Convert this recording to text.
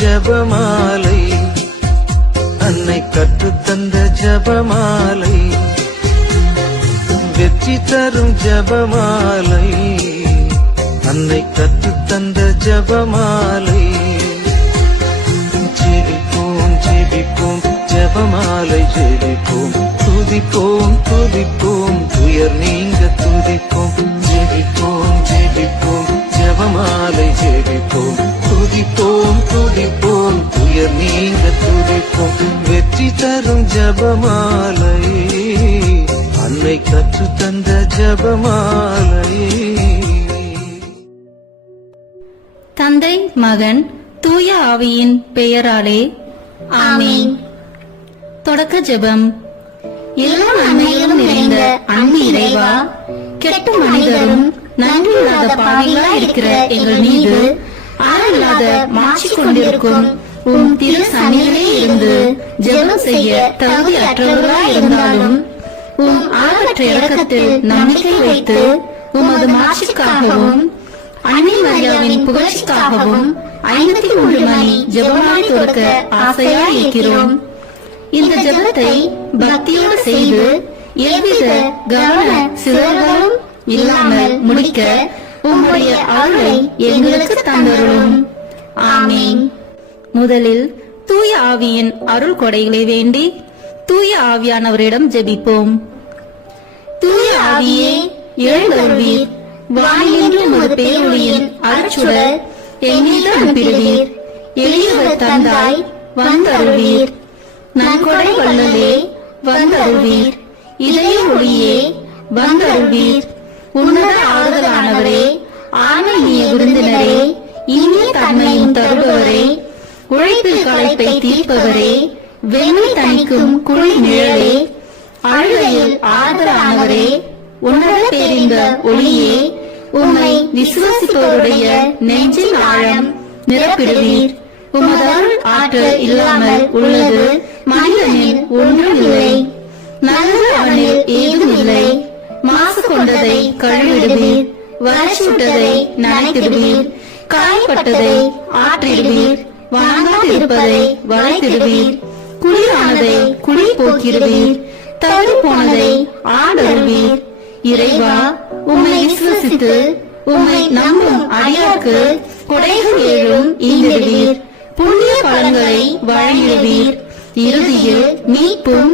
ஜபமாலை, அன்னை கற்றுத்தந்த ஜபமாலை, வெற்றி தரும் ஜபமாலை, அன்னை கற்றுத்தந்த ஜபமாலை. ஜெபிப்போம் ஜெபிப்போம் ஜபமாலை ஜெபிப்போம், துதிப்போம் துதிப்போம் துயர் நீங்க துதிப்போம். ஜெபிப்போம் ஜெபிப்போம் ஜபமாலை ஜெபிப்போம், துதிப்போம் துதிப்போம் துயர் நீங்க துதிப்போம். வெற்றி தரும் ஜபமாலை, அன்னை கற்று தந்த ஜபமாலை. தந்தை மகன் தூய ஆவியின் பெயராலே ஆமீன். தொடக்க ஜெபம். எல்லா நன்மைகளும் நிறைந்த அன்பு இறைவா, கெட்ட மனிதரும் நன்றியில்லாத பாவிகளா இருக்கிற எங்கள் மீது ஆளில்லாத மாற்றி கொண்டிருக்கும் உம் திரு சன்னிதிலே இருந்து ஜெபம் செய்ய தகுதி அற்றவர்களா இருந்தாலும் உம் ஆளற்ற இரக்கத்தில் நம்பிக்கை வைத்து உமது மாட்சிக்காகவும் அன்னை மரியாவின் புகழ்ச்சிக்காகவும் 53 மணி ஜெபமாலை தொடக்க ஆசையா இருக்கிறோம். இந்த ஜெபத்தை பக்தியோடு செய்து எவ்வித கவன சிதறல்களும் இல்லாமல் முடிக்க உம்முடைய அருளை எங்களுக்கு தந்தருளும். ஆமீன். முதலில் தூய ஆவியின் அருள் கொடைகளை வேண்டி தூய ஆவியானவரிடம் ஜெபிப்போம். தூய ஆவியே எழுந்தருள்வீர், வானின்று ஒரு பேரொளியின் அருட்சுடர் எம்மீது அனுப்பிடுவீர். எளியவர் தந்தாய் வந்தருள்வீர், நன்கொடை வல்லலே வந்தருள்வீர், இதய ஒளியே வந்தருள்வீர். உன்னத ஆறுதலானவரே, ஆன்மீக விருந்தினரே, இனிய தன்மையும் தருபவரே, உழைப்பில் களைப்பை தீர்ப்பவரே, வெண்மை தணிக்கும் குளிர் நிழலே, அழுகையில் ஆறுதலானவரே, உன்னத பேரிந்த ஒளியே, உம்மை விசுவாசிப்பவருடைய நெஞ்சின் ஆழம் நிரப்பிடுவீர். உமது அருள் ஆற்றல் இல்லாமல் உள்ளது மனிதனில் ஒன்றும் இல்லை. நல்லது அவனில் ஏதும் இல்லை. மாசு கொண்டதை கழுவிடுவீர், வறட்சிவிட்டதை நனைத்திடுவீர், காயப்பட்டதை ஆற்றிடுவீர், வாங்காதிருப்பதை வளைத்திடுவீர், குளிரானதை குளிர் போக்கிடுவீர், தவறி போனதை ஆடருவீர். இறைவா, உம்மை விசுவசித்து உம்மை நம்பும் அடியாருக்கு கொடைகள் ஏழும் ஈந்திடுவீர், புண்ணிய பலன்களை வழங்கிடுவீர். இறுதியில் மீட்பும்